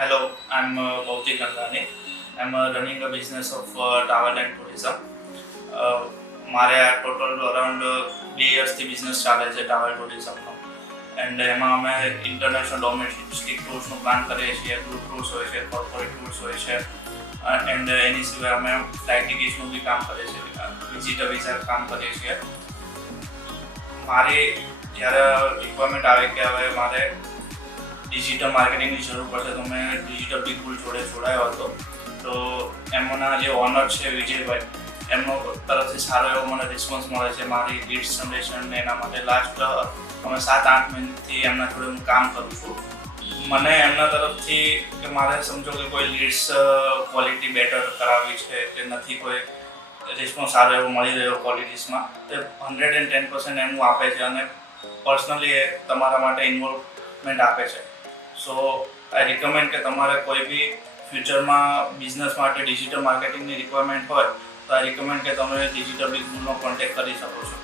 Hello, I'm Bauti Kandani. I'm running a business of travel and tourism. મારે આ total around 2 yearsથી business ચાલે છે travel ટુરિઝમનો. And એમાં અમે ઇન્ટરનેશનલ ડોમેસ્ટિક ટૂર્સનું પ્લાન કરીએ છીએ. ગ્રુપ ટૂર્સ હોય છે, કોર્પોરેટ ટૂર્સ હોય છે, એન્ડ એની સિવાય અમે ફ્લાઇટ ટિકિટ્સનું બી કામ કરીએ છીએ, વિઝિટર વિઝા કામ કરીએ છીએ. મારી જ્યારે રિક્વાયરમેન્ટ આવે કે હવે મારે ડિજિટલ માર્કેટિંગની જરૂર પડશે તો મેં ડિજિટલ પીપલ જોડે જોડાયો હતો. તો એમના જે ઓનર છે વિજયભાઈ, એમનો તરફથી સારો એવો મને રિસ્પોન્સ મળે છે મારી લીડ્સ જનરેશન. એના માટે લાસ્ટ અમે 7-8 મહિનાથી એમના જોડે હું કામ કરું છું. મને એમના તરફથી કે મારે સમજો કે કોઈ લીડ્સ ક્વોલિટી બેટર કરાવવી છે કે નથી, કોઈ રિસ્પોન્સ સારો એવો મળી રહ્યો ક્વોલિટીઝમાં, તે 110% એમનું આપે છે અને પર્સનલી એ તમારા માટે ઇન્વોલ્વમેન્ટ આપે છે. સો આઈ રિકમેન્ડ કે તમારે કોઈ બી ફ્યુચરમાં બિઝનેસ માટે ડિજિટલ માર્કેટિંગની રિક્વાયરમેન્ટ હોય તો આઈ રિકમેન્ડ કે તમે ડિજિટલ બિઝનેસનો કોન્ટેક્ટ કરી શકો છો.